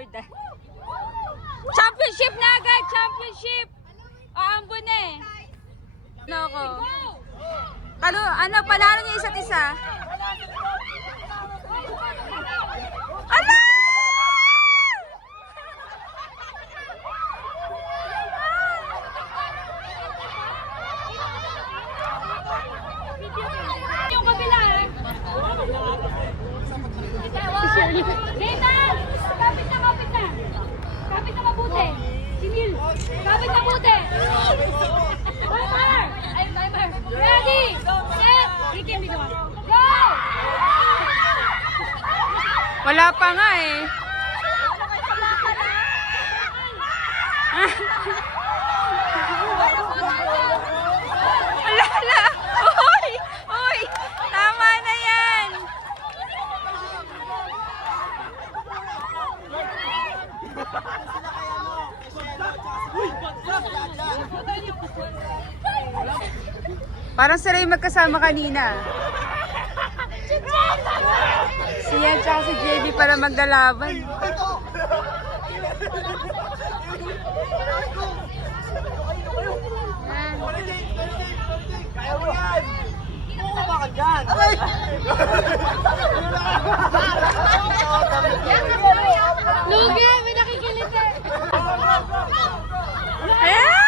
Lord. Championship na agad! Championship! Aambo na eh. Ano ako? Ano, panalo niya isa't isa? Ano? Yung kabila eh. Nathan! Kapit na, kapit na. Kapit na mabuti. Singil. Kapit na mabuti. Timer! Ay, timer. Ready! Set! Ricky, go! Wala pa nga eh. Ala! Uy! Uy! Tama na yan! Parang sila yung magkasama kanina. Si Yan tsaka si JD para maglalaban. Kaya mo yan! Bumaba ka dyan! Lugi! May nakikilit eh! Ayan!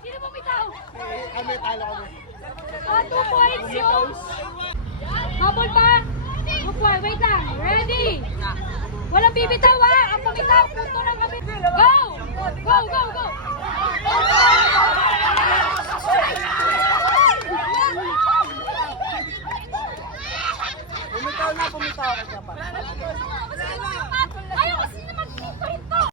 Sino bumitaw? Kami, talo kami. 2 points yung... Habol pa! Bukwa, wait lang. Ready! Walang bibitaw ha! Ang bumitaw, punto lang kami. Go! Go, go, go! Pumitaw na, pumitaw ka pa.